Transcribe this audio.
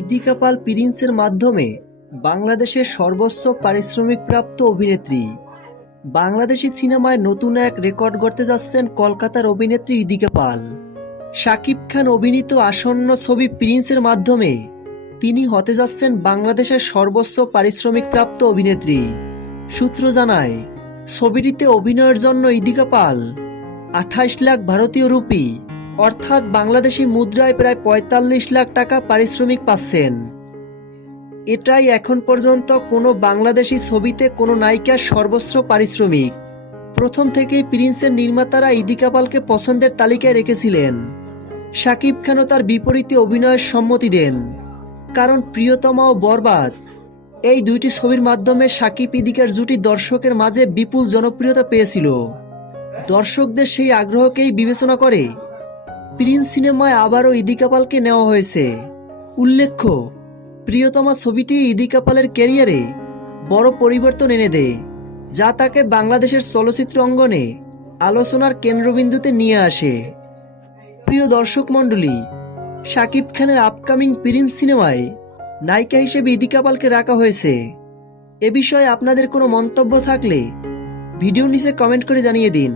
ইদিকা পাল প্রিন্সের মাধ্যমে বাংলাদেশের সর্বোচ্চ পারিশ্রমিকপ্রাপ্ত অভিনেত্রী। বাংলাদেশি সিনেমায় নতুন এক রেকর্ড গড়তে যাচ্ছেন কলকাতার অভিনেত্রী ইদিকা পাল। শাকিব খান অভিনীত আসন্ন ছবি প্রিন্সের মাধ্যমে তিনি হতে যাচ্ছেন বাংলাদেশের সর্বোচ্চ পারিশ্রমিকপ্রাপ্ত অভিনেত্রী। সূত্র জানায়, ছবিটিতে অভিনয়ের জন্য ইদিকা পাল 28 লাখ ভারতীয় রুপি অর্থাৎ বাংলাদেশি মুদ্রায় প্রায় 45 লাখ টাকা পারিশ্রমিক পাচ্ছেন। এটাই এখন পর্যন্ত কোনো বাংলাদেশি ছবিতে কোনো নায়িকার সর্বোচ্চ পারিশ্রমিক। প্রথম থেকেই প্রিন্সের নির্মাতারা ইদিকা পালকে পছন্দের তালিকায় রেখেছিলেন। শাকিব খানও তার বিপরীতে অভিনয়ের সম্মতি দেন, কারণ প্রিয়তমা ও বরবাদ এই দুইটি ছবির মাধ্যমে শাকিব ইদিকার জুটি দর্শকের মাঝে বিপুল জনপ্রিয়তা পেয়েছিল। দর্শকদের সেই আগ্রহকেই বিবেচনা করে প্রিন্স সিনেমায় আবারও ইদিকা পালকে নেওয়া হয়েছে। উল্লেখ্য, প্রিয়তমা ছবিটি ইদিকা পালের ক্যারিয়ারে বড় পরিবর্তন এনে দেয়, যা তাকে বাংলাদেশের চলচ্চিত্র অঙ্গনে আলোচনার কেন্দ্রবিন্দুতে নিয়ে আসে। প্রিয় দর্শক মণ্ডলী, শাকিব খানের আপকামিং প্রিন্স সিনেমায় নায়িকা হিসেবে ইদিকা পালকে রাখা হয়েছে। এ বিষয়ে আপনাদের কোনো মন্তব্য থাকলে ভিডিওর নিচে কমেন্ট করে জানিয়ে দিন।